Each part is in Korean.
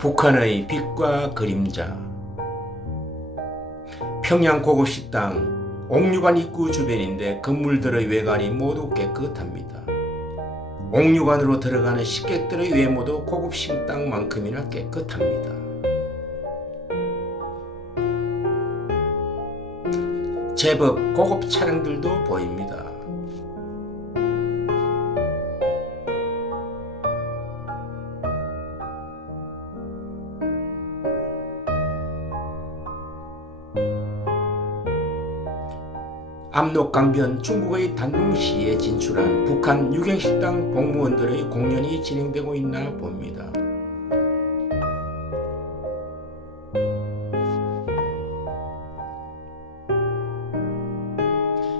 북한의 빛과 그림자 평양 고급 식당 옥류관 입구 주변인데 건물들의 외관이 모두 깨끗합니다. 옥류관으로 들어가는 식객들의 외모도 고급 식당만큼이나 깨끗합니다. 제법 고급 차량들도 보입니다. 압록강변 중국의 단동시에 진출한 북한 유경식당 공무원들의 공연이 진행되고 있나 봅니다.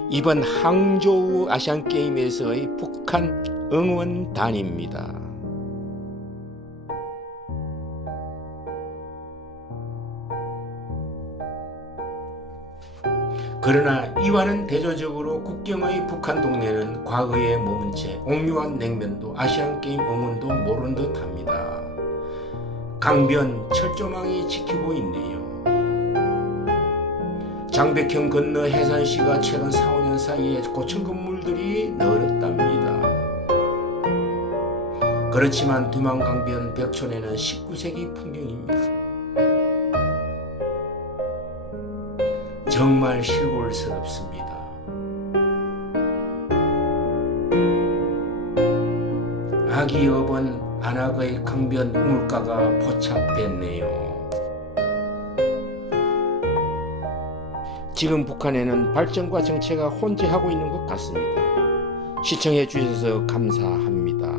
이번 항저우 아시안게임에서의 북한 응원단입니다. 그러나 이와는 대조적으로 국경의 북한 동네는 과거에 머문 채 옥류한 냉면도 아시안게임 응원도 모른 듯 합니다. 강변 철조망이 지키고 있네요. 장백형 건너 해산시가 최근 4, 5년 사이에 고층 건물들이 늘었답니다. 그렇지만 두만강변 벽촌에는 19세기 풍경입니다. 정말 시골스럽습니다. 아기 여번 안악의 강변 우물가가 포착됐네요. 지금 북한에는 발전과 정체가 혼재하고 있는 것 같습니다. 시청해 주셔서 감사합니다.